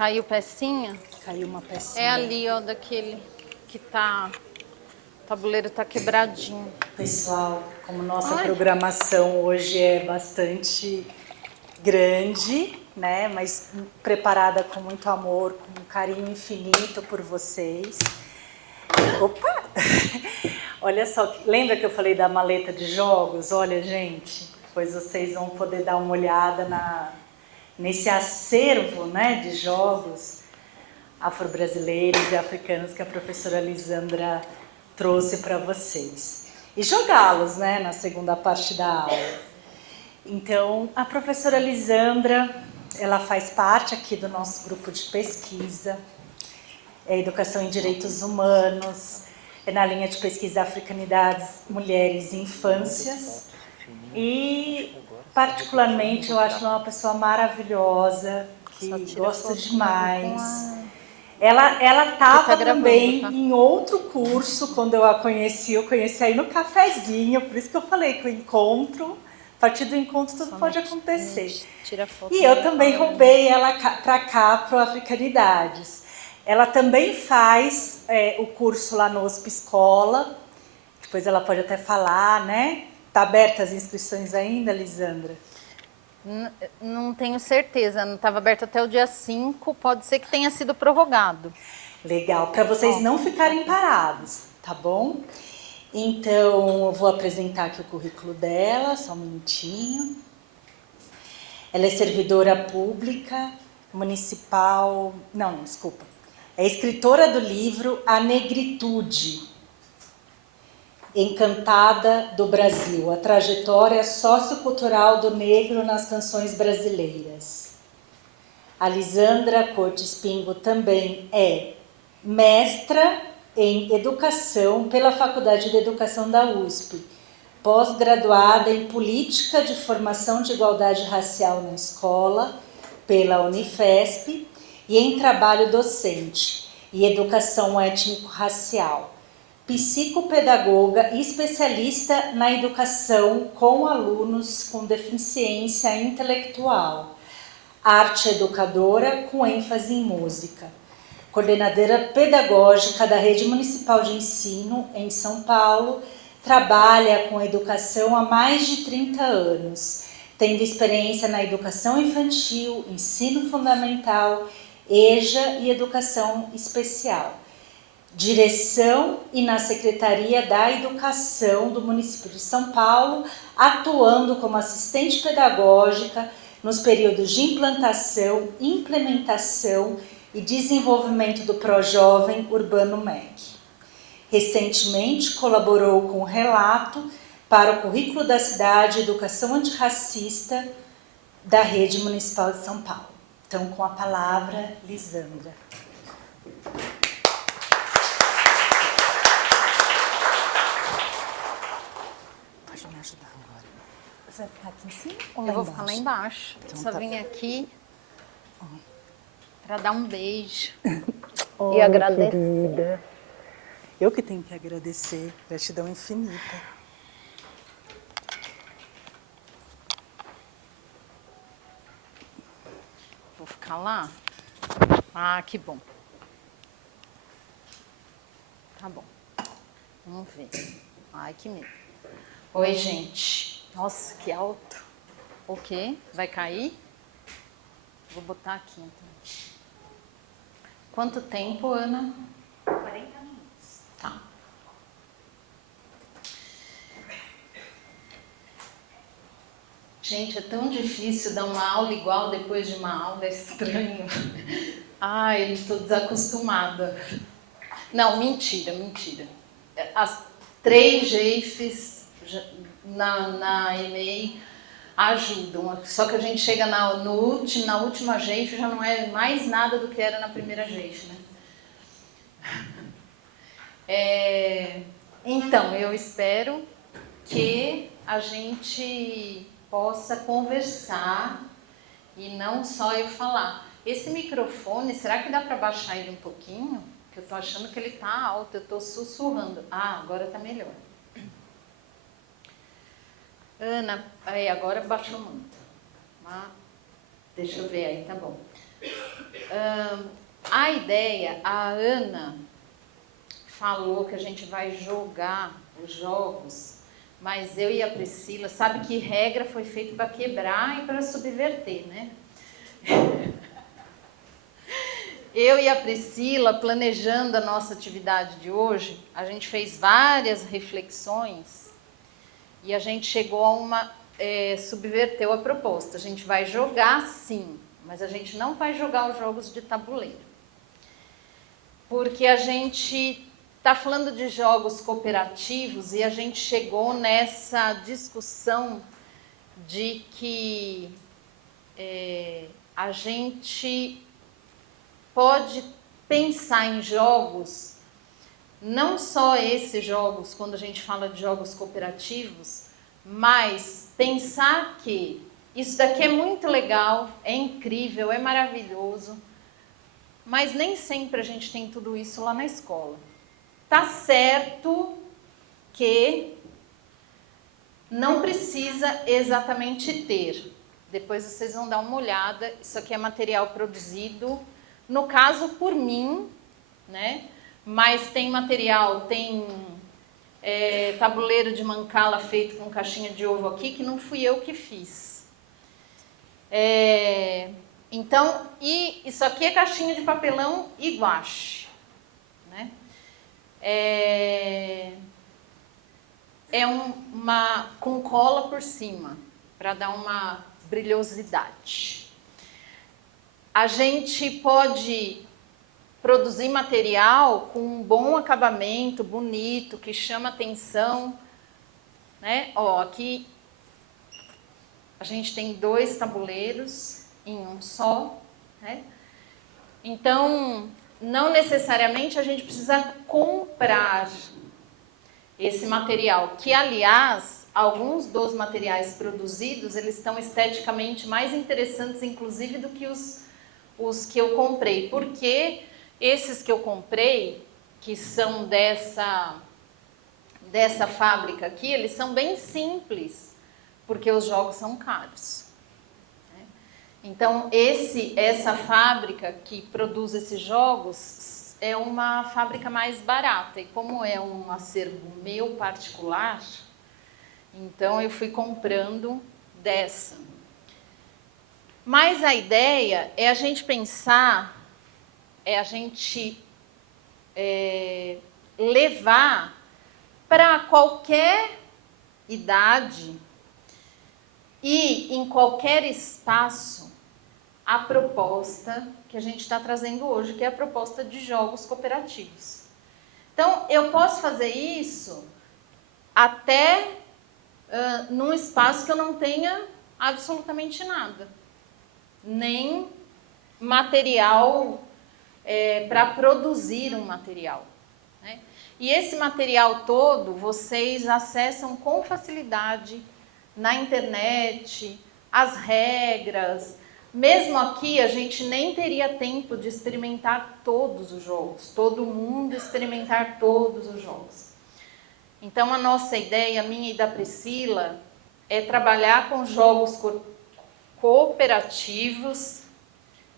Caiu pecinha? Caiu uma pecinha. É ali, ó, daquele que tá... O tabuleiro tá quebradinho. Pessoal, como nossa programação hoje é bastante grande, né? Mas preparada com muito amor, com um carinho infinito por vocês. Opa! Olha só, lembra que eu falei da maleta de jogos? Olha, gente, pois vocês vão poder dar uma olhada nesse acervo, né, de jogos afro-brasileiros e africanos que a professora Lisandra trouxe para vocês. E jogá-los, né, na segunda parte da aula. Então, a professora Lisandra, ela faz parte aqui do nosso grupo de pesquisa, é Educação em Direitos Humanos, é na linha de pesquisa Africanidades, Mulheres e Infâncias. E, particularmente, eu acho ela uma pessoa maravilhosa, que gosta demais. Ela estava também em outro curso, quando eu a conheci, eu conheci aí no cafezinho, por isso que eu falei que o encontro, a partir do encontro tudo pode acontecer. E eu também roubei ela para cá, para o Africanidades. Ela também faz o curso lá no Hosp Escola, depois ela pode até falar, né? Está aberta as inscrições ainda, Lisandra? Não tenho certeza, não estava aberto até o dia 5, pode ser que tenha sido prorrogado. Legal, para vocês não ficarem parados, tá bom? Então, eu vou apresentar aqui o currículo dela, só um minutinho. Ela é servidora pública, municipal... Não, desculpa. É escritora do livro A Negritude, Encantada do Brasil, a trajetória sociocultural do negro nas canções brasileiras. A Lisandra Cortes Pingo também é mestra em Educação pela Faculdade de Educação da USP, pós-graduada em Política de Formação de Igualdade Racial na Escola pela Unifesp e em Trabalho Docente e Educação Étnico-Racial, psicopedagoga e especialista na educação com alunos com deficiência intelectual, arte educadora com ênfase em música, coordenadora pedagógica da Rede Municipal de Ensino em São Paulo, trabalha com educação há mais de 30 anos, tendo experiência na educação infantil, ensino fundamental, EJA e educação especial. Direção e na Secretaria da Educação do município de São Paulo, atuando como assistente pedagógica nos períodos de implantação, implementação e desenvolvimento do Projovem Urbano MEC. Recentemente, colaborou com o relato para o currículo da cidade Educação Antirracista da Rede Municipal de São Paulo. Então, com a palavra, Lisandra. Pode me ajudar agora. Você vai ficar aqui em cima ou lá embaixo? Eu vou ficar lá embaixo. Então, só tá vim bom. aqui para dar um beijo Oh, e agradecer. Querida. Eu que tenho que agradecer, gratidão infinita. Vou ficar lá? Ah, que bom. Tá bom. Vamos ver. Ai, que medo. Oi, gente. Nossa, que alto. O quê? Vai cair? Vou botar aqui, então. Quanto tempo, Ana? 40 minutos. Tá. Gente, é tão difícil dar uma aula igual depois de uma aula, é estranho. Ai, estou desacostumada. Não, mentira, mentira. As 3 GEIFs na EMEI ajudam. Só que a gente chega na última GEIF já não é mais nada do que era na primeira GEIF, né? Então, eu espero que a gente possa conversar e não só eu falar. Esse microfone, será que dá para baixar ele um pouquinho? Que eu tô achando que ele tá alto, eu tô sussurrando. Ah, agora tá melhor. Ana, aí agora baixou muito. Ah, deixa eu ver aí, tá bom. A ideia, a Ana falou que a gente vai jogar os jogos, mas eu e a Priscila, sabe que regra foi feita para quebrar e para subverter, né? Eu e a Priscila, planejando a nossa atividade de hoje, a gente fez várias reflexões e a gente chegou a subverteu a proposta. A gente vai jogar sim, mas a gente não vai jogar os jogos de tabuleiro. Porque a gente está falando de jogos cooperativos e a gente chegou nessa discussão de que a gente pode pensar em jogos, não só esses jogos, quando a gente fala de jogos cooperativos, mas pensar que isso daqui é muito legal, é incrível, é maravilhoso, mas nem sempre a gente tem tudo isso lá na escola. Tá certo que não precisa exatamente ter. Depois vocês vão dar uma olhada. Isso aqui é material produzido, no caso por mim, né? Mas tem material, tem tabuleiro de mancala feito com caixinha de ovo aqui, que não fui eu que fiz. Então, e isso aqui é caixinha de papelão e guache, né? Com cola por cima, para dar uma brilhosidade. A gente pode produzir material com um bom acabamento, bonito, que chama atenção, né? Ó, aqui a gente tem 2 tabuleiros em um só, né? Então, não necessariamente a gente precisa comprar esse material, que aliás, alguns dos materiais produzidos, eles estão esteticamente mais interessantes, inclusive, do que os que eu comprei, porque esses que eu comprei, que são dessa fábrica aqui, eles são bem simples, porque os jogos são caros. Então, essa fábrica que produz esses jogos é uma fábrica mais barata. E como é um acervo meu particular, então eu fui comprando dessa. Mas a ideia é a gente pensar, levar para qualquer idade e em qualquer espaço a proposta que a gente está trazendo hoje, que é a proposta de jogos cooperativos. Então, eu posso fazer isso até num espaço que eu não tenha absolutamente nada, nem material para produzir um material, né? E esse material todo vocês acessam com facilidade na internet, as regras. Mesmo aqui a gente nem teria tempo de experimentar todos os jogos, todo mundo experimentar todos os jogos. Então a nossa ideia, minha e da Priscila, é trabalhar com jogos cooperativos,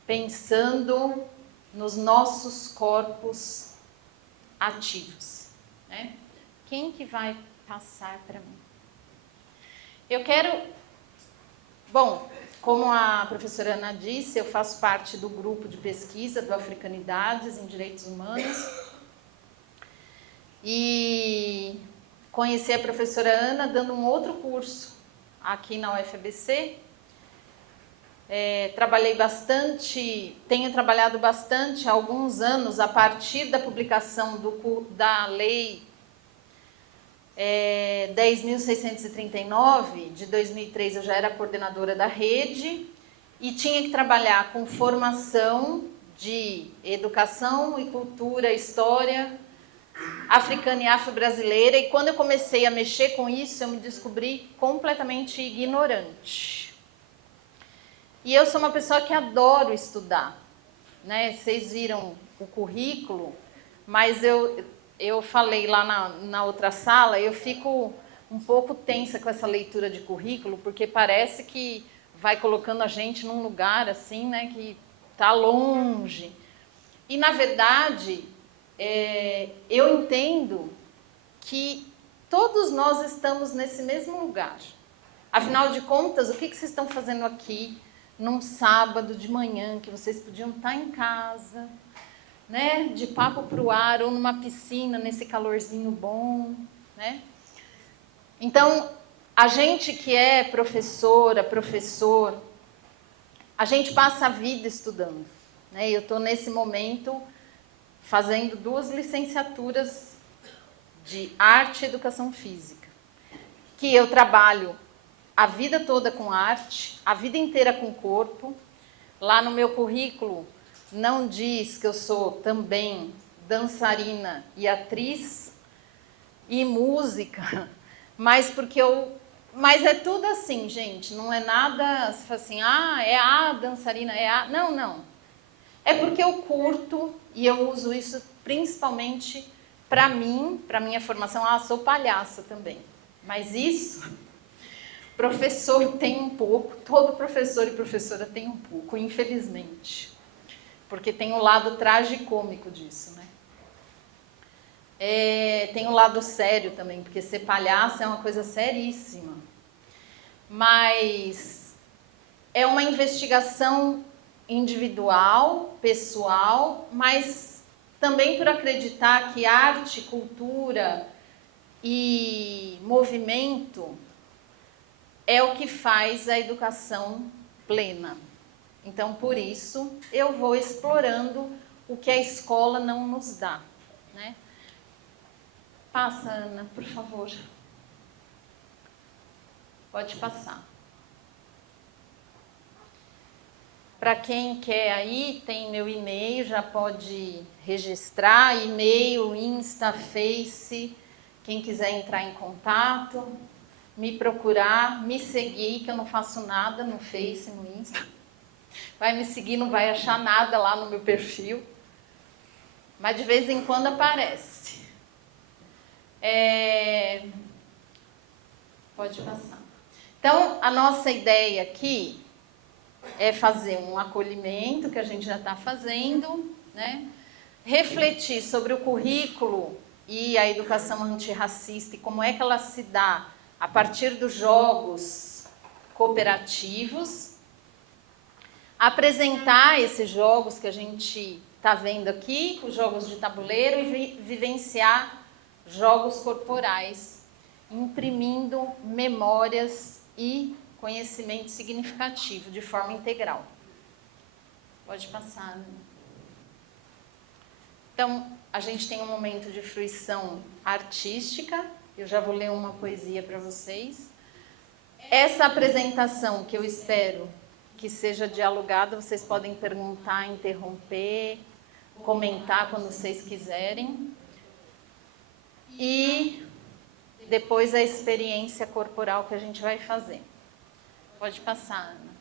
pensando nos nossos corpos ativos, né? Quem que vai passar para mim? Eu quero... Bom, como a professora Ana disse, eu faço parte do grupo de pesquisa do Africanidades em Direitos Humanos e conheci a professora Ana dando um outro curso aqui na UFABC. Tenho trabalhado bastante há alguns anos a partir da publicação da Lei 10.639, de 2003, eu já era coordenadora da rede e tinha que trabalhar com formação de educação e cultura, história africana e afro-brasileira, e quando eu comecei a mexer com isso, eu me descobri completamente ignorante. E eu sou uma pessoa que adoro estudar, né? Vocês viram o currículo, mas eu falei lá na outra sala, eu fico um pouco tensa com essa leitura de currículo, porque parece que vai colocando a gente num lugar assim, né, que está longe. E, na verdade, eu entendo que todos nós estamos nesse mesmo lugar. Afinal de contas, o que vocês estão fazendo aqui num sábado de manhã, que vocês podiam estar em casa, né, de papo para o ar, ou numa piscina, nesse calorzinho bom, né? Então, a gente que é professora, professor, a gente passa a vida estudando, né? Eu estou nesse momento fazendo 2 licenciaturas de arte e educação física, que eu trabalho a vida toda com arte, a vida inteira com corpo. Lá no meu currículo não diz que eu sou também dançarina e atriz e música, mas mas é tudo assim, gente, não é nada assim, é a dançarina, não. É porque eu curto e eu uso isso principalmente para mim, para minha formação. Sou palhaça também, mas isso professor tem um pouco, todo professor e professora tem um pouco, infelizmente. Porque tem o lado tragicômico disso, né? Tem o lado sério também, porque ser palhaço é uma coisa seríssima. Mas é uma investigação individual, pessoal, mas também por acreditar que arte, cultura e movimento é o que faz a educação plena. Então, por isso, eu vou explorando o que a escola não nos dá, né? Passa, Ana, por favor. Pode passar. Para quem quer aí, tem meu e-mail, já pode registrar, e-mail, Insta, Face, quem quiser entrar em contato, me procurar, me seguir, que eu não faço nada no Face, no Insta. Vai me seguir, não vai achar nada lá no meu perfil, mas de vez em quando aparece. Pode passar. Então, a nossa ideia aqui é fazer um acolhimento, que a gente já está fazendo, né? Refletir sobre o currículo e a educação antirracista e como é que ela se dá a partir dos jogos cooperativos, apresentar esses jogos que a gente está vendo aqui, os jogos de tabuleiro, e vivenciar jogos corporais, imprimindo memórias e conhecimento significativo de forma integral. Pode passar, né? Então, a gente tem um momento de fruição artística. Eu já vou ler uma poesia para vocês. Essa apresentação, que eu espero que seja dialogada, vocês podem perguntar, interromper, comentar quando vocês quiserem. E depois a experiência corporal que a gente vai fazer. Pode passar, Ana.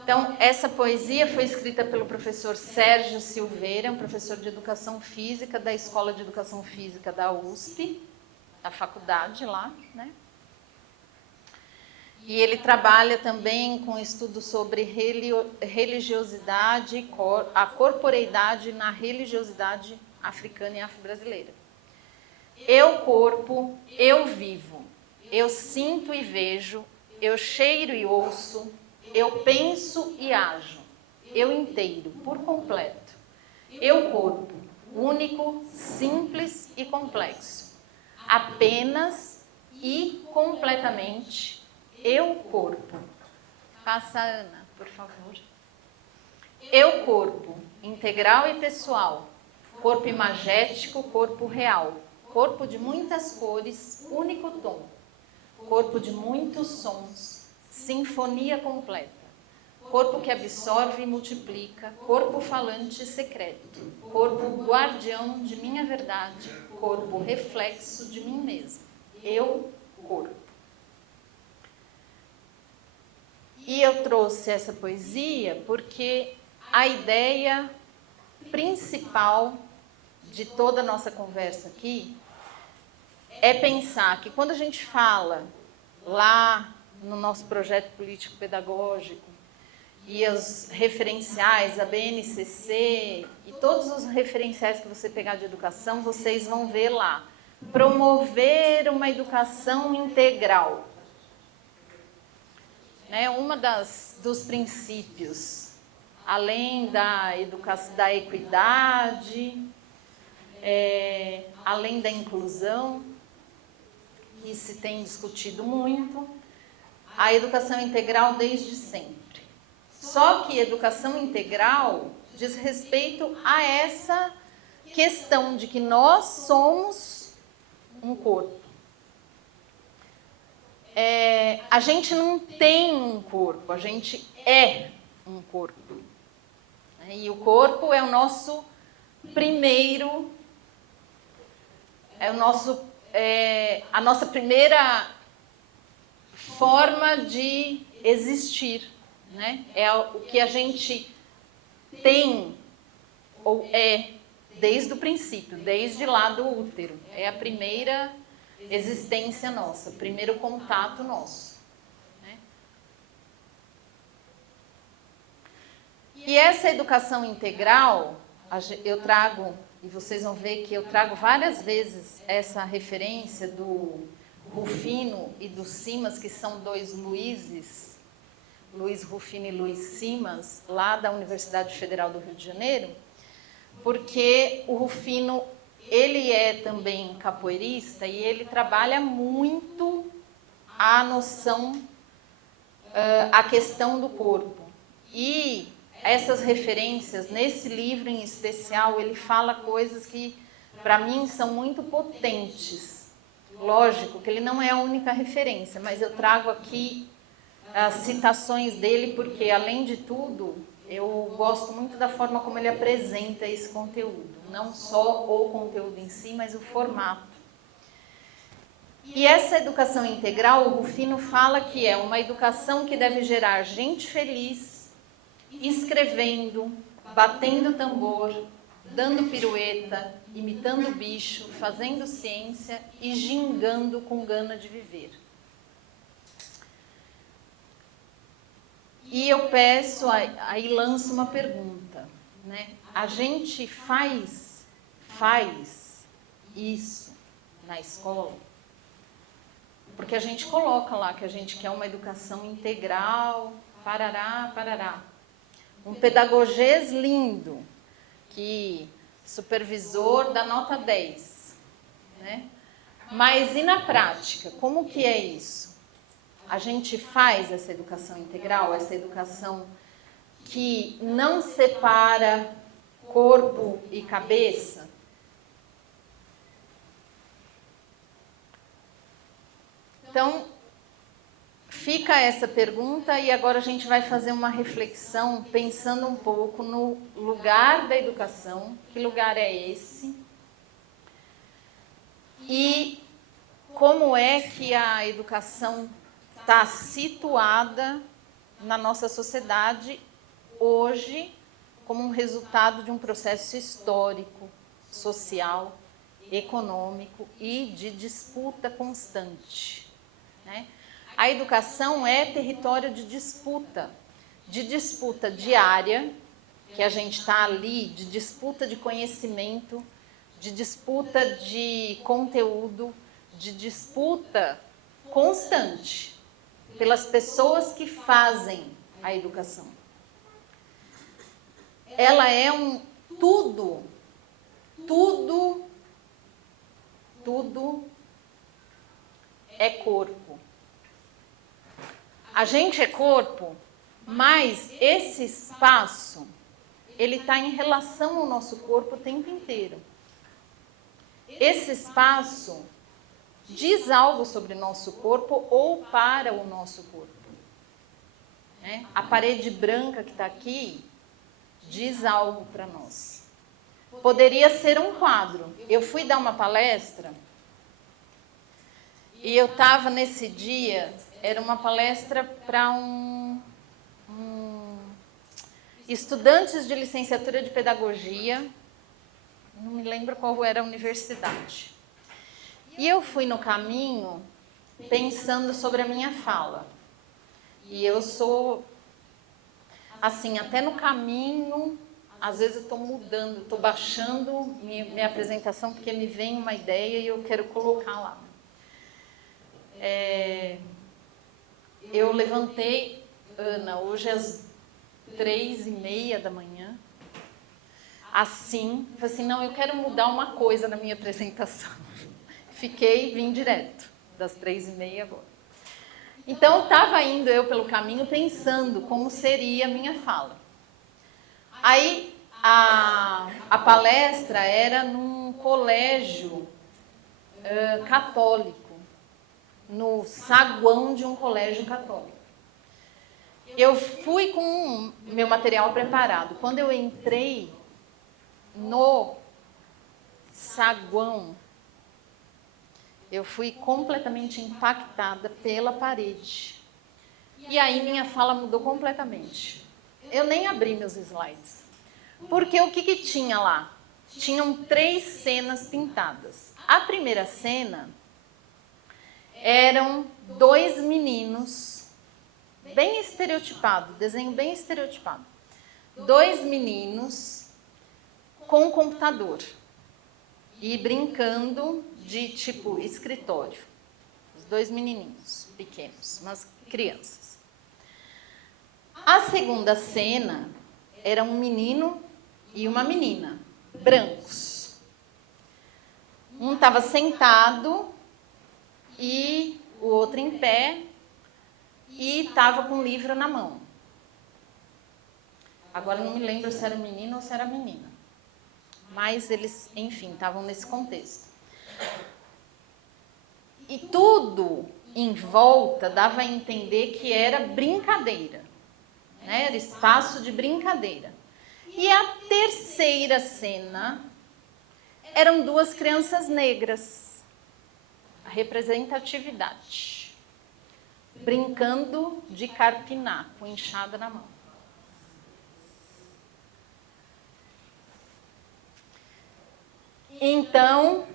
Então, essa poesia foi escrita pelo professor Sérgio Silveira, um professor de Educação Física da Escola de Educação Física da USP, da faculdade lá, né? E ele trabalha também com estudos sobre religiosidade, a corporeidade na religiosidade africana e afro-brasileira. Eu corpo, eu vivo, eu sinto e vejo, eu cheiro e ouço, eu penso e ajo, eu inteiro, por completo. Eu corpo, único, simples e complexo. Apenas e completamente, eu corpo. Passa, Ana, por favor. Eu corpo, integral e pessoal. Corpo imagético, corpo real. Corpo de muitas cores, único tom. Corpo de muitos sons, sinfonia completa. Corpo que absorve e multiplica, corpo falante secreto. Corpo guardião de minha verdade, corpo reflexo de mim mesmo. Eu, corpo. E eu trouxe essa poesia porque a ideia principal de toda a nossa conversa aqui é pensar que quando a gente fala lá no nosso projeto político-pedagógico e os referenciais, a BNCC e todos os referenciais que você pegar de educação, vocês vão ver lá. Promover uma educação integral. Uma dos princípios, além da educação, da equidade, além da inclusão, que se tem discutido muito, a educação integral desde sempre. Só que educação integral diz respeito a essa questão de que nós somos um corpo. A gente não tem um corpo, a gente é um corpo. E o corpo é o nosso primeiro, a nossa primeira forma de existir. É o que a gente tem ou é desde o princípio, desde lá do útero. É a primeira existência nossa, primeiro contato nosso. E essa educação integral, eu trago, e vocês vão ver que eu trago várias vezes essa referência do Rufino e do Simas, que são dois Luizes, Luiz Rufino e Luiz Simas, lá da Universidade Federal do Rio de Janeiro, porque o Rufino, ele é também capoeirista e ele trabalha muito a noção, a questão do corpo. E essas referências, nesse livro em especial, ele fala coisas que, para mim, são muito potentes. Lógico que ele não é a única referência, mas eu trago aqui as citações dele, porque, além de tudo, eu gosto muito da forma como ele apresenta esse conteúdo. Não só o conteúdo em si, mas o formato. E essa educação integral, o Rufino fala que é uma educação que deve gerar gente feliz, escrevendo, batendo tambor, dando pirueta, imitando bicho, fazendo ciência e gingando com gana de viver. E eu peço, aí lanço uma pergunta, A gente faz isso na escola? Porque a gente coloca lá que a gente quer uma educação integral, parará, parará. Um pedagogês lindo, que supervisor dá nota 10, Mas e na prática, como que é isso? A gente faz essa educação integral, essa educação que não separa corpo e cabeça? Então, fica essa pergunta e agora a gente vai fazer uma reflexão pensando um pouco no lugar da educação, que lugar é esse? E como é que a educação está situada na nossa sociedade hoje como um resultado de um processo histórico, social, econômico e de disputa constante. A educação é território de disputa diária, que a gente está ali, de disputa de conhecimento, de disputa de conteúdo, de disputa constante pelas pessoas que fazem a educação. Ela é tudo é corpo. A gente é corpo, mas esse espaço, ele está em relação ao nosso corpo o tempo inteiro. Esse espaço diz algo sobre o nosso corpo ou para o nosso corpo. A parede branca que está aqui diz algo para nós. Poderia ser um quadro. Eu fui dar uma palestra e eu estava nesse dia, era uma palestra para estudantes de licenciatura de pedagogia, não me lembro qual era a universidade. E eu fui no caminho pensando sobre a minha fala. E eu sou assim, até no caminho, às vezes eu estou mudando, estou baixando minha apresentação porque me vem uma ideia e eu quero colocar lá. Eu levantei, Ana, hoje às 3h30 da manhã, assim, falei assim, não, eu quero mudar uma coisa na minha apresentação. Vim direto, das 3h30 agora. Então, estava indo eu pelo caminho pensando como seria a minha fala. Aí, a palestra era num colégio católico, no saguão de um colégio católico. Eu fui com meu material preparado. Quando eu entrei no saguão, eu fui completamente impactada pela parede. E aí minha fala mudou completamente. Eu nem abri meus slides. Porque o que tinha lá? Tinham 3 cenas pintadas. A primeira cena eram 2 meninos, bem estereotipado, desenho bem estereotipado. 2 meninos com um computador e brincando de tipo escritório. Os 2 menininhos pequenos, umas crianças. A segunda cena era um menino e uma menina, brancos. Um estava sentado e o outro em pé e estava com um livro na mão. Agora não me lembro se era um menino ou se era menina. Mas eles, enfim, estavam nesse contexto. E tudo em volta dava a entender que era brincadeira, né? Era espaço de brincadeira. E a terceira cena eram 2 crianças negras, a representatividade, brincando de carpinar, com enxada na mão. Então,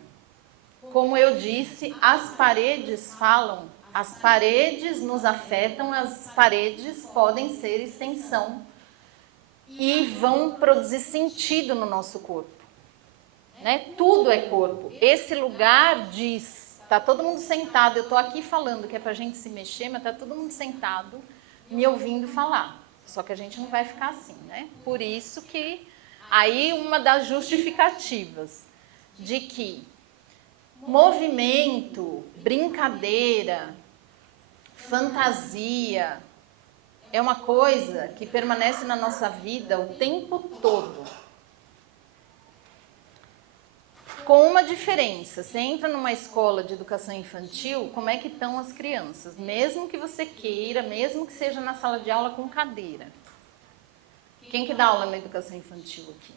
como eu disse, as paredes falam, as paredes nos afetam, as paredes podem ser extensão e vão produzir sentido no nosso corpo. Né? Tudo é corpo. Esse lugar diz, está todo mundo sentado, eu estou aqui falando que é para a gente se mexer, mas está todo mundo sentado me ouvindo falar. Só que a gente não vai ficar assim, né? Por isso que aí uma das justificativas de que movimento, brincadeira, fantasia é uma coisa que permanece na nossa vida o tempo todo. Com uma diferença, você entra numa escola de educação infantil, como é que estão as crianças? Mesmo que você queira, mesmo que seja na sala de aula com cadeira. Quem que dá aula na educação infantil aqui?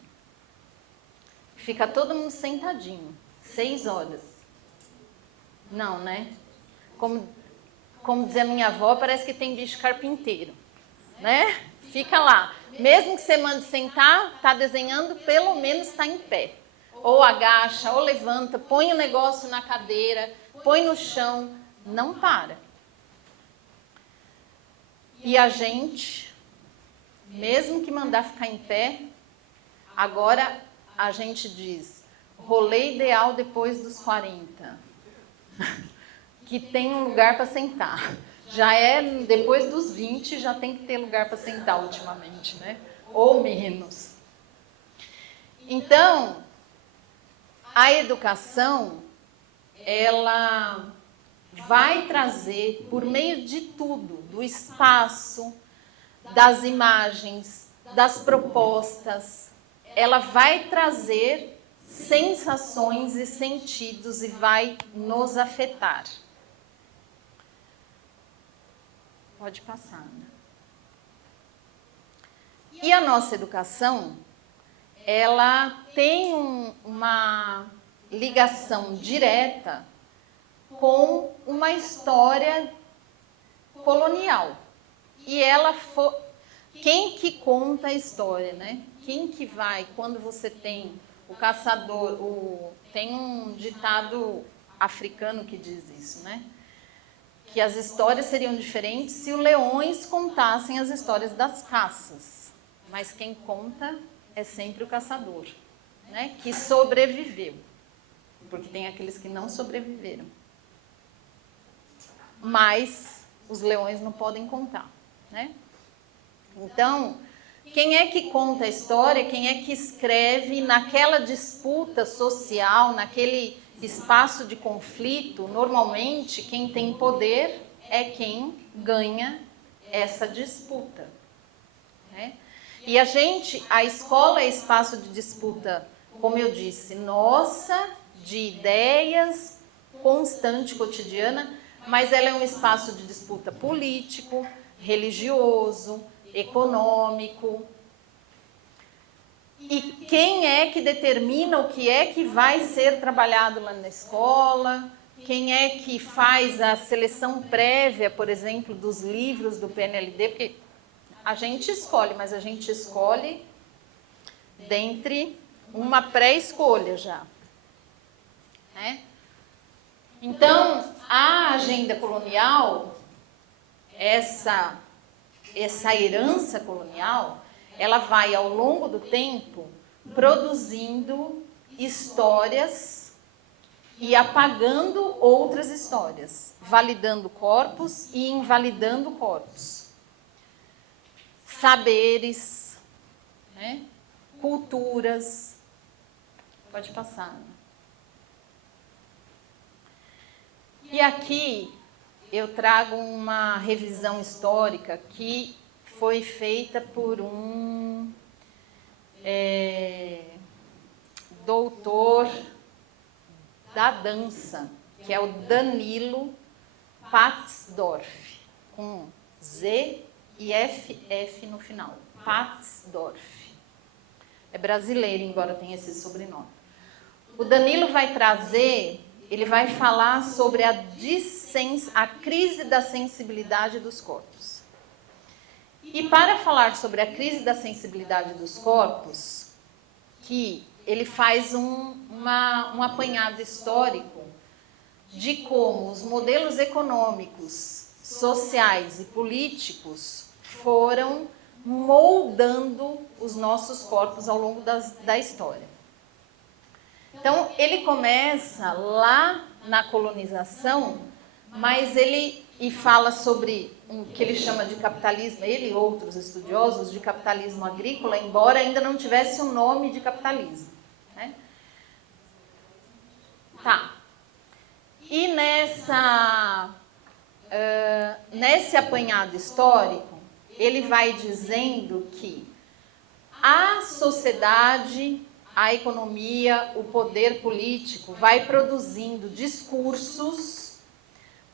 Fica todo mundo sentadinho, 6 horas. Não, né? Como dizia minha avó, parece que tem bicho carpinteiro, né? Fica lá. Mesmo que você mande sentar, está desenhando, pelo menos está em pé. Ou agacha, ou levanta, põe o negócio na cadeira, põe no chão, não para. E a gente, mesmo que mandar ficar em pé, agora a gente diz, rolê ideal depois dos 40, que tem um lugar para sentar. Já é depois dos 20, já tem que ter lugar para sentar ultimamente, né? Ou menos. Então, a educação, ela vai trazer, por meio de tudo, do espaço, das imagens, das propostas, ela vai trazer sensações e sentidos e vai nos afetar. Pode passar, né? E a nossa educação, ela tem uma ligação direta com uma história colonial. E ela quem que conta a história, né? Quem que vai, quando você tem o caçador, tem um ditado africano que diz isso, né? que as histórias seriam diferentes se os leões contassem as histórias das caças. Mas quem conta é sempre o caçador, né? Que sobreviveu. Porque tem aqueles que não sobreviveram. Mas os leões não podem contar, né? Então, quem é que conta a história, quem é que escreve naquela disputa social, naquele espaço de conflito, normalmente quem tem poder é quem ganha essa disputa, né? E a escola é espaço de disputa, como eu disse, nossa, de ideias, constante, cotidiana, mas ela é um espaço de disputa político, religioso, econômico. E quem é que determina o que é que vai ser trabalhado lá na escola? Quem é que faz a seleção prévia, por exemplo, dos livros do PNLD? Porque a gente escolhe, mas a gente escolhe dentre uma pré-escolha já, né? Então, a agenda colonial, essa herança colonial, ela vai, ao longo do tempo, produzindo histórias e apagando outras histórias, validando corpos e invalidando corpos. Saberes, né? Culturas. Pode passar, Ana. E aqui eu trago uma revisão histórica que foi feita por um doutor da dança, que é o Danilo Patsdorf, com Z e FF no final. Patsdorf. É brasileiro, embora tenha esse sobrenome. O Danilo vai trazer, ele vai falar sobre a crise da sensibilidade dos corpos. E para falar sobre a crise da sensibilidade dos corpos, que ele faz um apanhado histórico de como os modelos econômicos, sociais e políticos foram moldando os nossos corpos ao longo da história. Então, ele começa lá na colonização, mas ele fala sobre o que ele chama de capitalismo, ele e outros estudiosos, de capitalismo agrícola, embora ainda não tivesse o nome de capitalismo, né? Tá. E nesse apanhado histórico, ele vai dizendo que a sociedade, a economia, o poder político vai produzindo discursos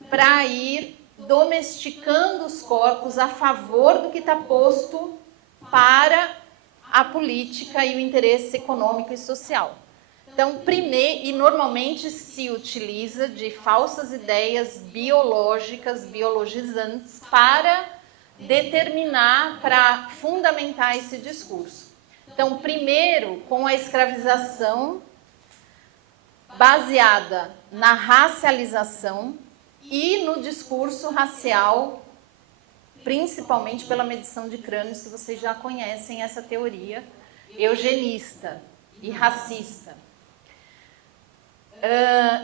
para ir domesticando os corpos a favor do que está posto para a política e o interesse econômico e social. Então, e normalmente se utiliza de falsas ideias biológicas, biologizantes, para determinar, para fundamentar esse discurso. Então, primeiro, com a escravização baseada na racialização e no discurso racial, principalmente pela medição de crânios, que vocês já conhecem essa teoria eugenista e racista.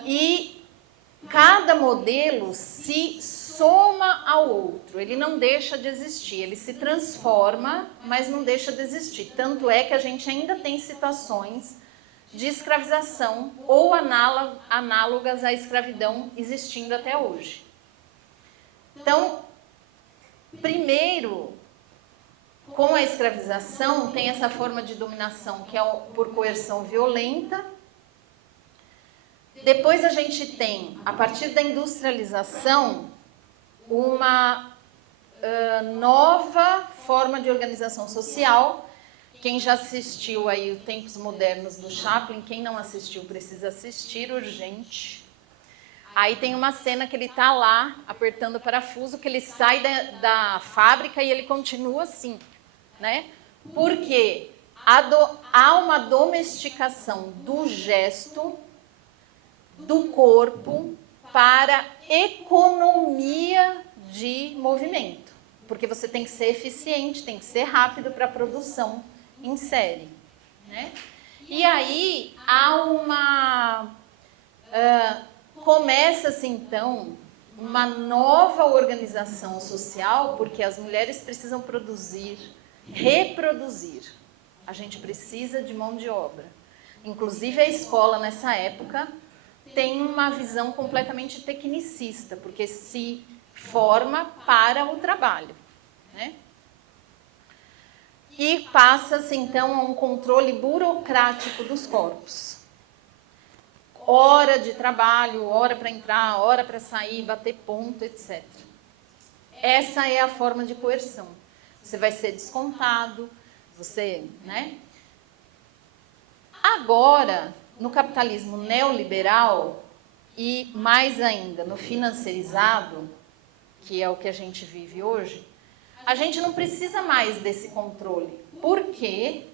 E cada modelo se soma ao outro, ele não deixa de existir, ele se transforma, mas não deixa de existir. Tanto é que a gente ainda tem situações de escravização ou análogas à escravidão existindo até hoje. Então, primeiro, com a escravização, tem essa forma de dominação que é por coerção violenta. Depois a gente tem, a partir da industrialização, uma nova forma de organização social. Quem já assistiu aí o Tempos Modernos do Chaplin, quem não assistiu precisa assistir, urgente. Aí tem uma cena que ele está lá apertando o parafuso, que ele sai da fábrica e ele continua assim, né? Porque há uma domesticação do gesto, do corpo, para economia de movimento, porque você tem que ser eficiente, tem que ser rápido para a produção em série, né? E aí começa-se então uma nova organização social, porque as mulheres precisam produzir, reproduzir. A gente precisa de mão de obra. Inclusive a escola nessa época tem uma visão completamente tecnicista, porque se forma para o trabalho, né? E passa-se então a um controle burocrático dos corpos. Hora de trabalho, hora para entrar, hora para sair, bater ponto, etc. Essa é a forma de coerção. Você vai ser descontado, né? Agora, no capitalismo neoliberal e mais ainda no financiarizado, que é o que a gente vive hoje, a gente não precisa mais desse controle, porque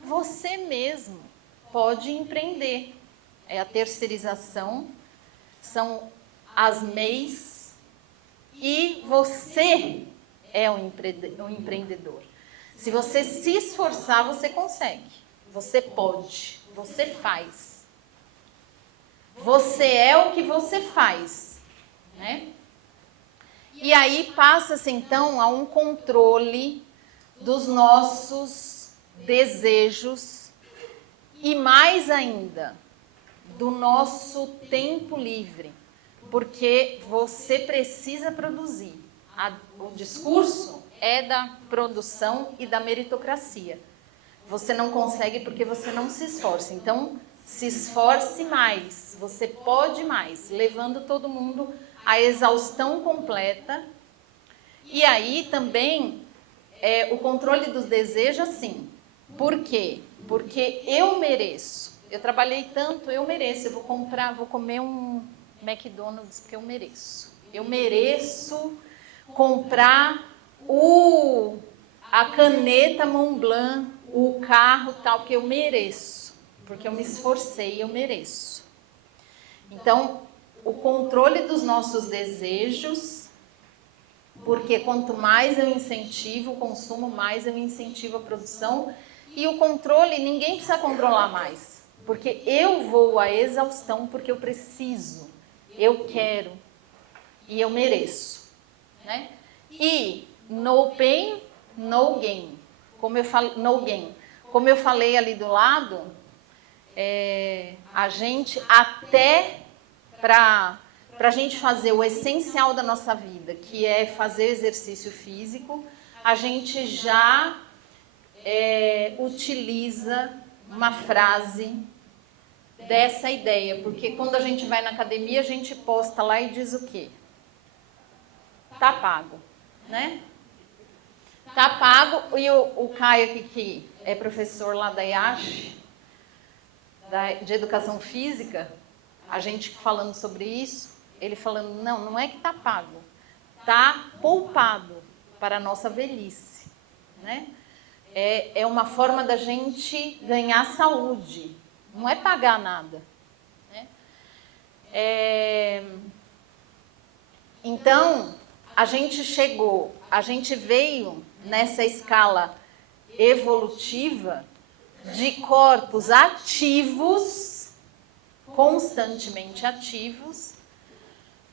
você mesmo pode empreender. É a terceirização, são as MEIs, e você é um empreendedor. Se você se esforçar, você consegue, você pode, você faz. Você é o que você faz, né? E aí passa-se então a um controle dos nossos desejos e mais ainda do nosso tempo livre, porque você precisa produzir. O discurso é da produção e da meritocracia. Você não consegue porque você não se esforça. Então, se esforce mais, você pode mais, levando todo mundo à exaustão completa. E aí também o controle dos desejos, sim. Por quê? Porque eu mereço. Eu trabalhei tanto, eu mereço. Eu vou comer um McDonald's porque eu mereço. Eu mereço comprar a caneta Montblanc, o carro tal, porque eu mereço. Porque eu me esforcei, eu mereço. Então, o controle dos nossos desejos, porque quanto mais eu incentivo o consumo, mais eu incentivo a produção. E o controle, ninguém precisa controlar mais, porque eu vou à exaustão, porque eu preciso, eu quero e eu mereço, né? E no pain, no gain. No gain. Como eu falei ali do lado, a gente até para a gente fazer o essencial da nossa vida, que é fazer exercício físico, a gente já utiliza uma frase dessa ideia, porque quando a gente vai na academia, a gente posta lá e diz o quê? Tá pago, né? Tá pago, e o Caio aqui, que é professor lá da IASH, de Educação Física, a gente falando sobre isso, ele falando, não é que tá pago, tá poupado para a nossa velhice, né? É uma forma da gente ganhar saúde, não é pagar nada, né? Então, a gente veio nessa escala evolutiva de corpos ativos, constantemente ativos,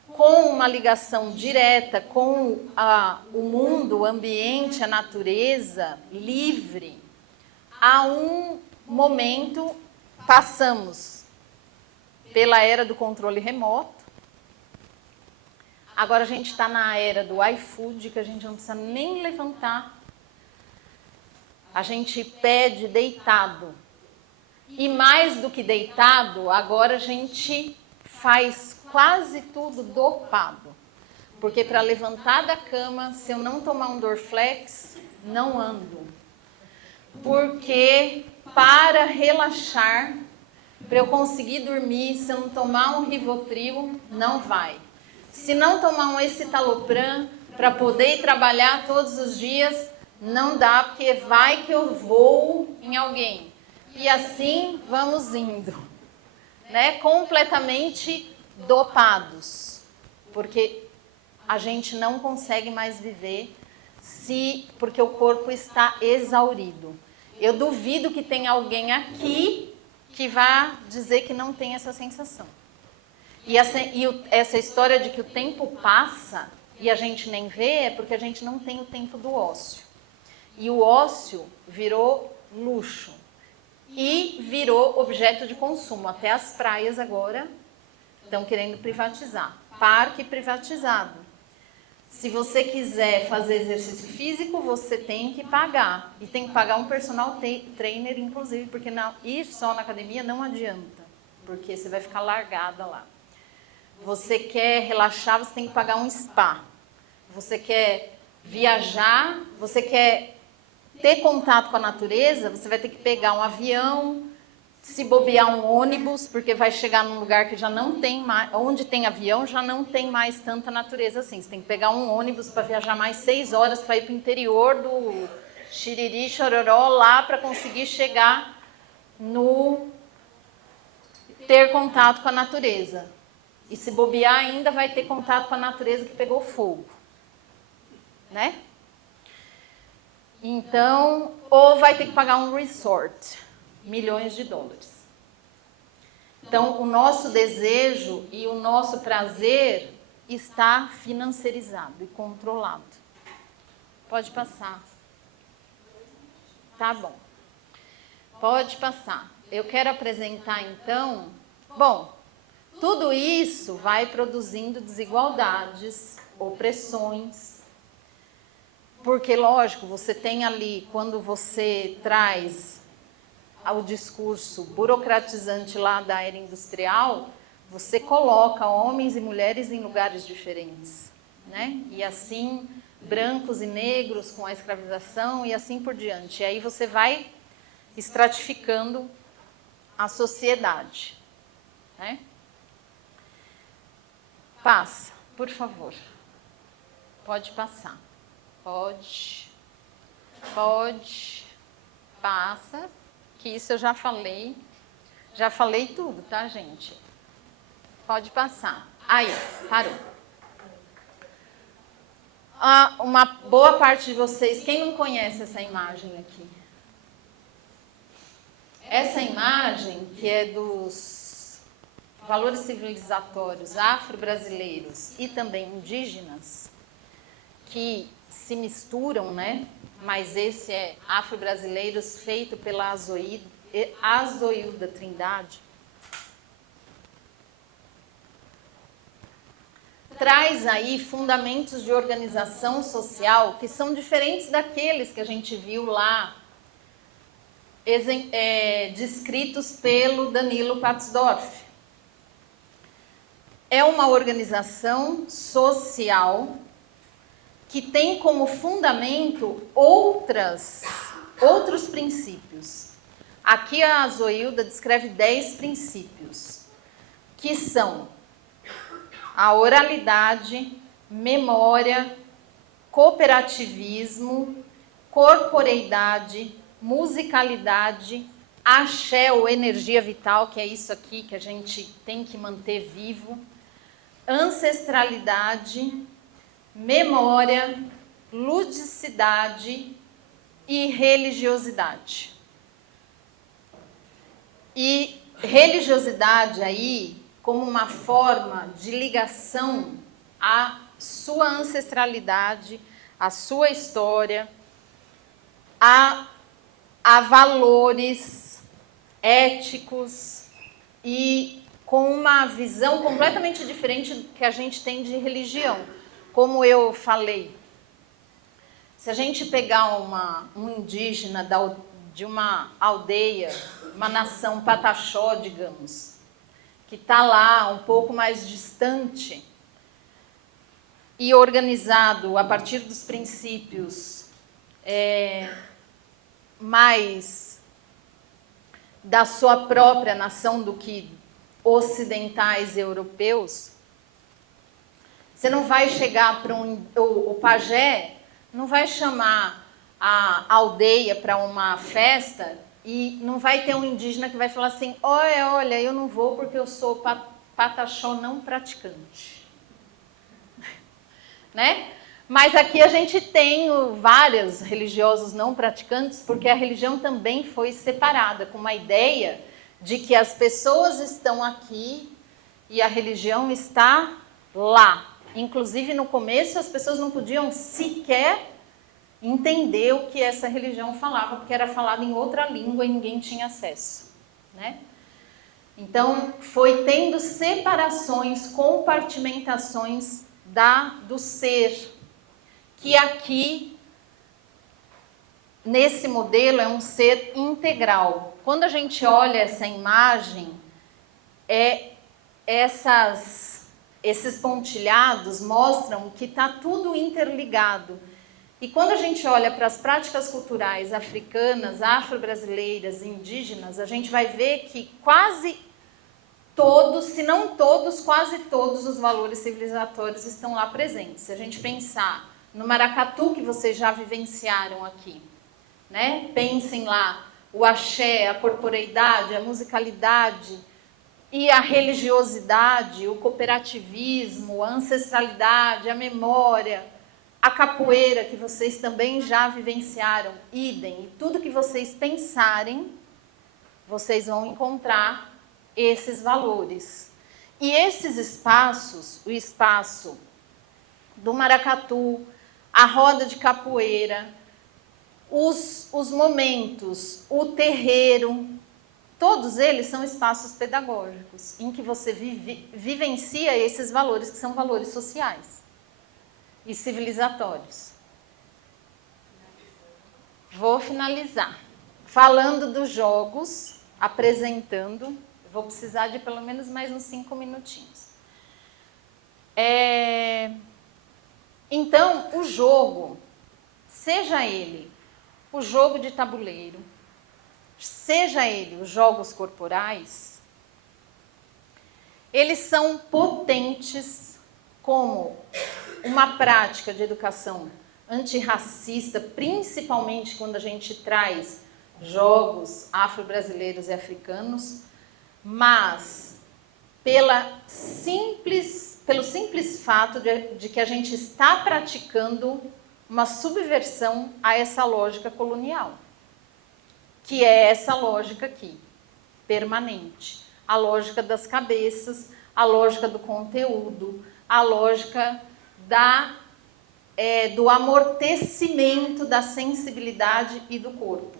com uma ligação direta com o mundo, o ambiente, a natureza, livre. A um momento, passamos pela era do controle remoto. Agora a gente está na era do iFood, que a gente não precisa nem levantar. A gente pede deitado. E mais do que deitado, agora a gente faz quase tudo dopado. Porque para levantar da cama, se eu não tomar um Dorflex, não ando. Porque para relaxar, para eu conseguir dormir, se eu não tomar um Rivotril, não vai. Se não tomar um Escitalopram, para poder ir trabalhar todos os dias, não dá, porque vai que eu vou em alguém. E assim vamos indo, né? Completamente dopados, porque a gente não consegue mais viver porque o corpo está exaurido. Eu duvido que tenha alguém aqui que vá dizer que não tem essa sensação. E essa história de que o tempo passa e a gente nem vê é porque a gente não tem o tempo do ócio. E o ócio virou luxo e virou objeto de consumo. Até as praias agora estão querendo privatizar. Parque privatizado. Se você quiser fazer exercício físico, você tem que pagar. E tem que pagar um personal trainer, inclusive, porque ir só na academia não adianta. Porque você vai ficar largada lá. Você quer relaxar, você tem que pagar um spa. Você quer viajar, você quer ter contato com a natureza, você vai ter que pegar um avião, se bobear um ônibus, porque vai chegar num lugar que já não tem mais, onde tem avião já não tem mais tanta natureza assim. Você tem que pegar um ônibus para viajar mais 6 horas para ir para o interior do Xiriri, Chororó, lá para conseguir chegar ter contato com a natureza. E se bobear ainda vai ter contato com a natureza que pegou fogo. Né? Então, ou vai ter que pagar um resort, milhões de dólares. Então, o nosso desejo e o nosso prazer está financiarizado e controlado. Pode passar. Tá bom. Pode passar. Eu quero apresentar, então... Bom, tudo isso vai produzindo desigualdades, opressões. Porque, lógico, você tem ali, quando você traz o discurso burocratizante lá da era industrial, você coloca homens e mulheres em lugares diferentes, né? E assim, brancos e negros com a escravização e assim por diante. E aí você vai estratificando a sociedade, né? Passa, por favor. Pode passar. Pode. Passa. Que isso eu já falei. Já falei tudo, tá, gente? Pode passar. Aí, parou. Uma boa parte de vocês, quem não conhece essa imagem aqui? Essa imagem, que é dos valores civilizatórios afro-brasileiros e também indígenas, que se misturam, né? Mas esse é Afro-Brasileiros, feito pela Azoilda Trindade. Traz aí fundamentos de organização social que são diferentes daqueles que a gente viu lá, descritos pelo Danilo Patsdorf. É uma organização social que tem como fundamento outros princípios. Aqui a Azoilda descreve 10 princípios, que são a oralidade, memória, cooperativismo, corporeidade, musicalidade, axé ou energia vital, que é isso aqui que a gente tem que manter vivo, ancestralidade, memória, ludicidade e religiosidade. E religiosidade aí como uma forma de ligação à sua ancestralidade, à sua história, a valores éticos e com uma visão completamente diferente do que a gente tem de religião. Como eu falei, se a gente pegar um indígena de uma aldeia, uma nação pataxó, digamos, que está lá um pouco mais distante e organizado a partir dos princípios mais da sua própria nação do que ocidentais europeus, você não vai chegar para o pajé, não vai chamar a aldeia para uma festa e não vai ter um indígena que vai falar assim, olha, eu não vou porque eu sou pataxó não praticante. Né? Mas aqui a gente tem vários religiosos não praticantes, porque a religião também foi separada, com uma ideia de que as pessoas estão aqui e a religião está lá. Inclusive, no começo, as pessoas não podiam sequer entender o que essa religião falava, porque era falado em outra língua e ninguém tinha acesso. Né? Então, foi tendo separações, compartimentações do ser, que aqui, nesse modelo, é um ser integral. Quando a gente olha essa imagem, esses pontilhados mostram que está tudo interligado. E quando a gente olha para as práticas culturais africanas, afro-brasileiras, indígenas, a gente vai ver que quase todos, se não todos, quase todos os valores civilizatórios estão lá presentes. Se a gente pensar no maracatu que vocês já vivenciaram aqui, né? Pensem lá, o axé, a corporeidade, a musicalidade e a religiosidade, o cooperativismo, a ancestralidade, a memória, a capoeira que vocês também já vivenciaram, idem, e tudo que vocês pensarem, vocês vão encontrar esses valores. E esses espaços, o espaço do maracatu, a roda de capoeira, os momentos, o terreiro, todos eles são espaços pedagógicos, em que você vivencia esses valores, que são valores sociais e civilizatórios. Vou finalizar falando dos jogos, apresentando. Vou precisar de pelo menos mais uns 5 minutinhos. Então, o jogo, seja ele o jogo de tabuleiro, seja ele os jogos corporais, eles são potentes como uma prática de educação antirracista, principalmente quando a gente traz jogos afro-brasileiros e africanos, mas pelo simples fato de que a gente está praticando uma subversão a essa lógica colonial, que é essa lógica aqui, permanente. A lógica das cabeças, a lógica do conteúdo, a lógica do amortecimento da sensibilidade e do corpo.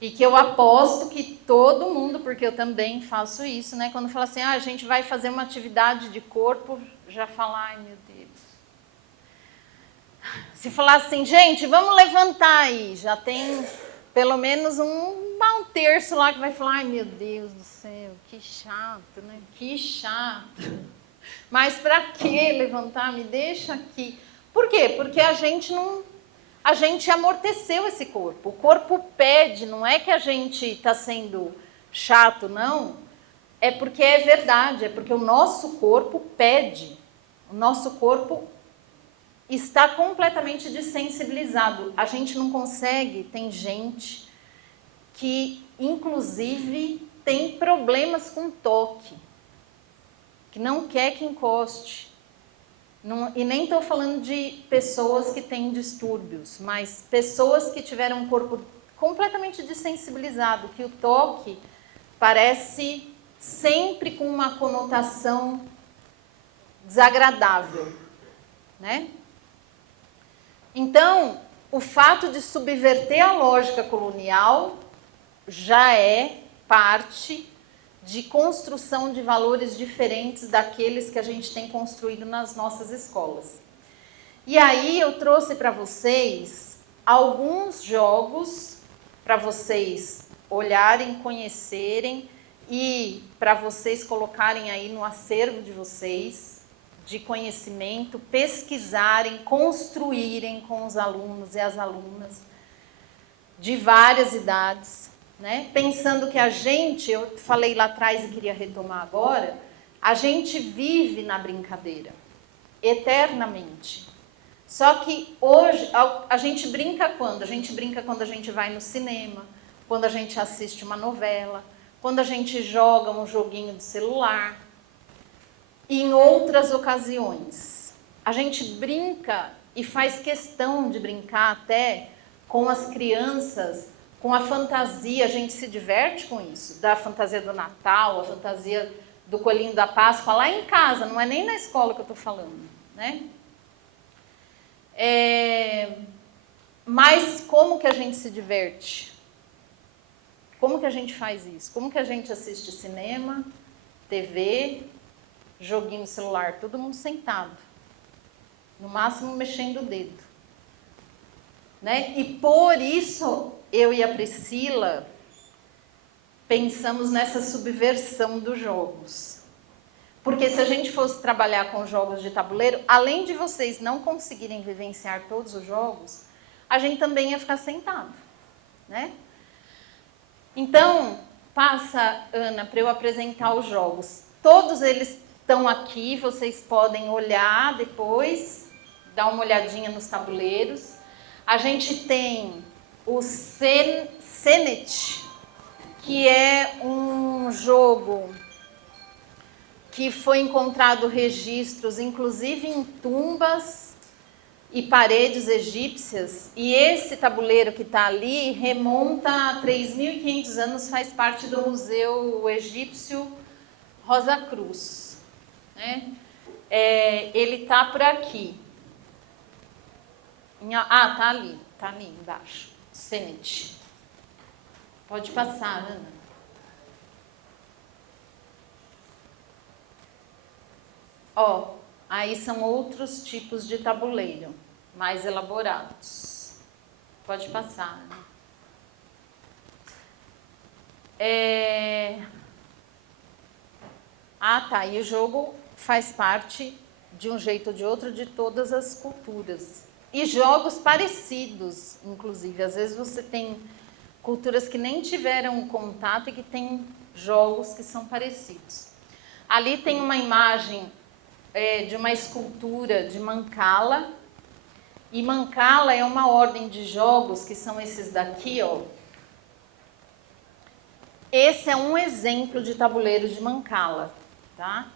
E que eu aposto que todo mundo, porque eu também faço isso, né? Quando fala assim, a gente vai fazer uma atividade de corpo, já fala, ai meu Deus. Se falar assim, gente, vamos levantar aí, já tem pelo menos um terço lá que vai falar, ai meu Deus do céu, que chato, né? Que chato. Mas para que levantar? Me deixa aqui. Por quê? Porque a gente amorteceu esse corpo. O corpo pede, não é que a gente está sendo chato, não. É porque é verdade, é porque o nosso corpo pede. O nosso corpo está completamente dessensibilizado. A gente não consegue, tem gente que, inclusive, tem problemas com toque, que não quer que encoste. Não, e nem estou falando de pessoas que têm distúrbios, mas pessoas que tiveram um corpo completamente dessensibilizado, que o toque parece sempre com uma conotação desagradável, né? Então, o fato de subverter a lógica colonial já é parte de construção de valores diferentes daqueles que a gente tem construído nas nossas escolas. E aí eu trouxe para vocês alguns jogos para vocês olharem, conhecerem e para vocês colocarem aí no acervo de vocês de conhecimento, pesquisarem, construírem com os alunos e as alunas de várias idades, né? Pensando que eu falei lá atrás e queria retomar agora, a gente vive na brincadeira, eternamente. Só que hoje, a gente brinca quando? A gente brinca quando a gente vai no cinema, quando a gente assiste uma novela, quando a gente joga um joguinho de celular, em outras ocasiões. A gente brinca e faz questão de brincar até com as crianças, com a fantasia, a gente se diverte com isso, da fantasia do Natal, a fantasia do coelhinho da Páscoa, lá em casa, não é nem na escola que eu estou falando, né? Mas como que a gente se diverte? Como que a gente faz isso? Como que a gente assiste cinema, TV, joguinho no celular, todo mundo sentado, no máximo mexendo o dedo, né? E por isso eu e a Priscila pensamos nessa subversão dos jogos. Porque se a gente fosse trabalhar com jogos de tabuleiro, além de vocês não conseguirem vivenciar todos os jogos, a gente também ia ficar sentado, né? Então, passa, Ana, para eu apresentar os jogos. Todos eles estão aqui, vocês podem olhar depois, dar uma olhadinha nos tabuleiros. A gente tem o Senet, que é um jogo que foi encontrado registros, inclusive em tumbas e paredes egípcias. E esse tabuleiro que está ali remonta a 3.500 anos, faz parte do Museu Egípcio Rosa Cruz, né? Ele está por aqui. Tá ali embaixo. Senet. Pode passar, Ana. Aí são outros tipos de tabuleiro, mais elaborados. Pode passar, Ana. E o jogo faz parte, de um jeito ou de outro, de todas as culturas. E jogos parecidos, inclusive. Às vezes você tem culturas que nem tiveram contato e que tem jogos que são parecidos. Ali tem uma imagem de uma escultura de Mancala. E Mancala é uma ordem de jogos, que são esses daqui, ó. Esse é um exemplo de tabuleiro de Mancala, tá?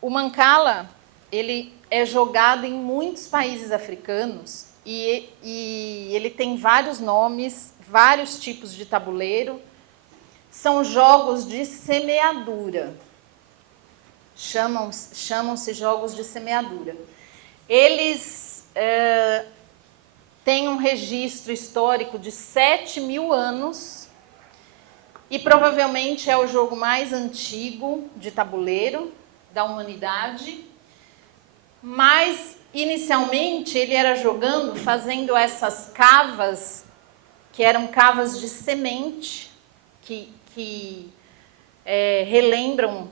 O Mancala, ele é jogado em muitos países africanos e ele tem vários nomes, vários tipos de tabuleiro. São jogos de semeadura. Chamam-se jogos de semeadura. Eles têm um registro histórico de 7.000 anos e provavelmente é o jogo mais antigo de tabuleiro da humanidade. Mas, inicialmente, ele era fazendo essas cavas, que eram cavas de semente, que relembram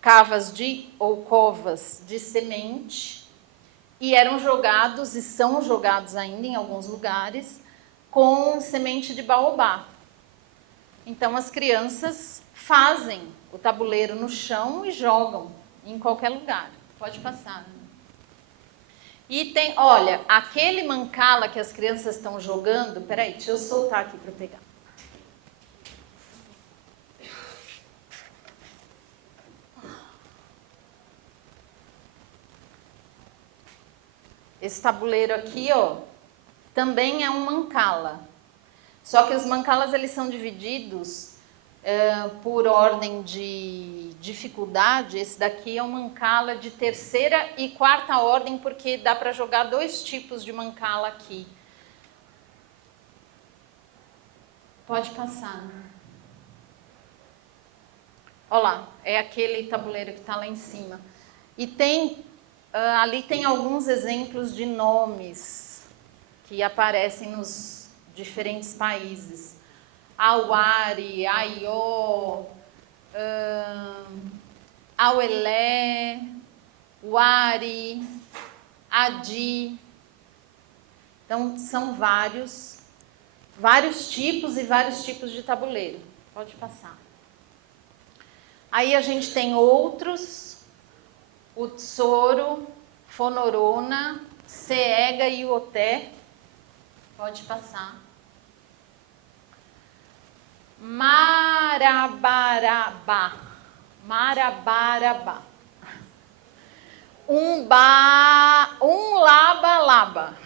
cavas ou covas de semente, e eram jogados, e são jogados ainda em alguns lugares, com semente de baobá. Então, as crianças fazem o tabuleiro no chão e jogam em qualquer lugar. Pode passar. E tem, olha, aquele Mancala que as crianças estão jogando, peraí, deixa eu soltar aqui para pegar. Esse tabuleiro aqui, ó, também é um Mancala. Só que os Mancalas, eles são divididos por ordem de dificuldade. Esse daqui é um Mancala de terceira e quarta ordem, porque dá para jogar 2 tipos de Mancala aqui. Pode passar. Olha lá, é aquele tabuleiro que está lá em cima. E tem, ali tem alguns exemplos de nomes que aparecem nos diferentes países. Awari, Aió, Auelé, Wari, Adi. Então, são vários tipos e vários tipos de tabuleiro. Pode passar. Aí a gente tem outros, o Tsoro, Fonorona, Seega e o Oté. Pode passar. Marabarabá. Marabarabá. Um laba-laba.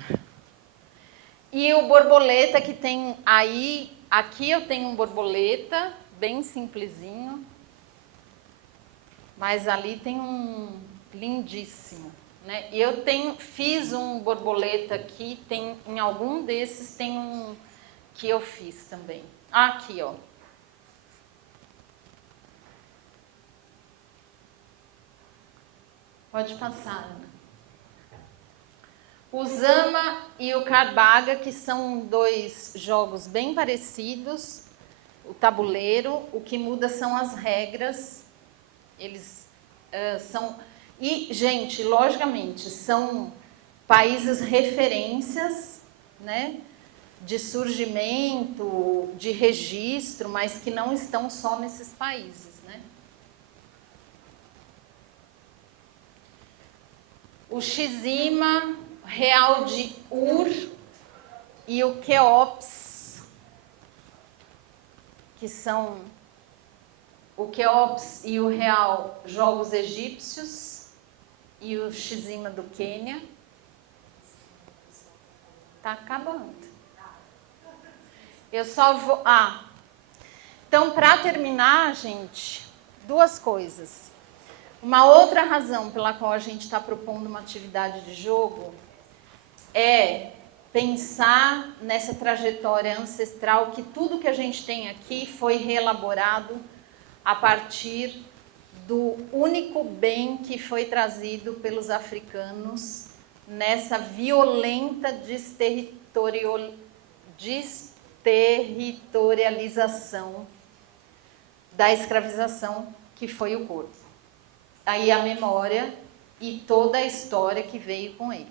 E o borboleta que tem aí, aqui eu tenho um borboleta, bem simplesinho. Mas ali tem um lindíssimo, né? E eu fiz um borboleta aqui, em algum desses tem um que eu fiz também. Aqui, ó. Pode passar, Ana. O Zama e o Carbaga, que são dois jogos bem parecidos. O tabuleiro, o que muda são as regras. Eles são... E, gente, logicamente, são países referências, né, de surgimento, de registro, mas que não estão só nesses países, né? O Xizima, Real de Ur e o Queops, que são o Queops e o Real, jogos egípcios, e o Xizima do Quênia. Tá acabando. Eu só vou... então, para terminar, gente, duas coisas. Uma outra razão pela qual a gente está propondo uma atividade de jogo é pensar nessa trajetória ancestral, que tudo que a gente tem aqui foi reelaborado a partir do único bem que foi trazido pelos africanos nessa violenta desterritorialização da escravização, que foi o corpo. Aí a memória e toda a história que veio com ele.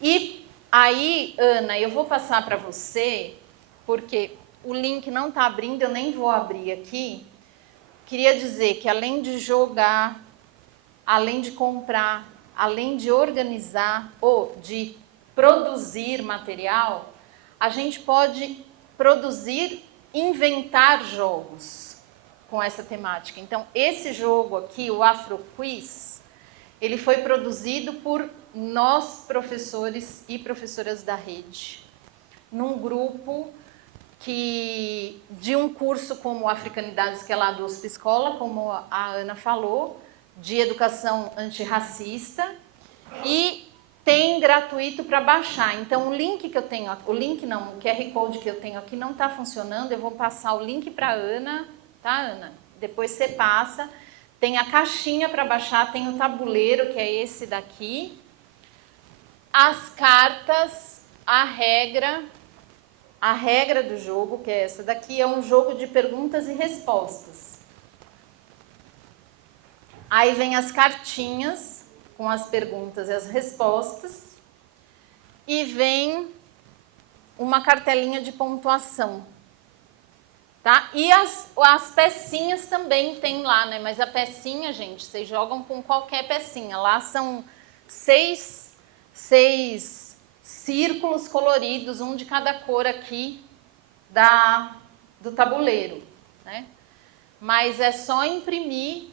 E aí, Ana, eu vou passar para você, porque o link não está abrindo, eu nem vou abrir aqui. Queria dizer que além de jogar, além de comprar, além de organizar ou de produzir material, a gente pode produzir, inventar jogos com essa temática. Então, esse jogo aqui, o Afro Quiz, ele foi produzido por nós, professores e professoras da rede, num grupo de um curso como Africanidades, que é lá do USP Escola, como a Ana falou, de educação antirracista, e tem gratuito para baixar. Então, o link que eu tenho, o QR Code que eu tenho aqui não está funcionando, eu vou passar o link para a Ana, tá, Ana? Depois você passa. Tem a caixinha para baixar, tem o tabuleiro, que é esse daqui, as cartas, a regra do jogo, que é essa daqui, é um jogo de perguntas e respostas. Aí vem as cartinhas com as perguntas e as respostas, e vem uma cartelinha de pontuação. Tá? E as pecinhas também tem lá, né? Mas a pecinha, gente, vocês jogam com qualquer pecinha. Lá são seis círculos coloridos, um de cada cor aqui do tabuleiro, né? Mas é só imprimir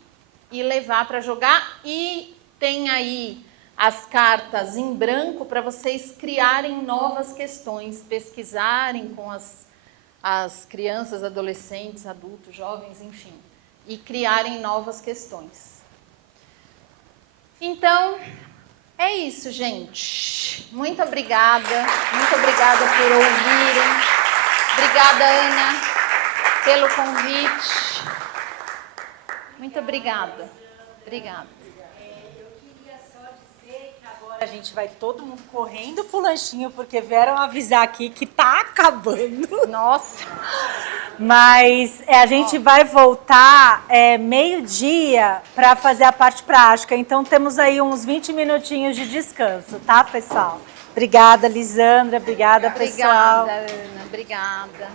e levar para jogar. E tem aí as cartas em branco para vocês criarem novas questões, pesquisarem com as crianças, adolescentes, adultos, jovens, enfim, e criarem novas questões. Então, é isso, gente. Muito obrigada por ouvirem. Obrigada, Ana, pelo convite. Muito obrigada. Obrigada. A gente vai todo mundo correndo pro lanchinho, porque vieram avisar aqui que tá acabando. Nossa! Mas a gente vai voltar meio-dia para fazer a parte prática. Então temos aí uns 20 minutinhos de descanso, tá, pessoal? Obrigada, Lisandra. Obrigada, pessoal. Obrigada, Ana. Obrigada.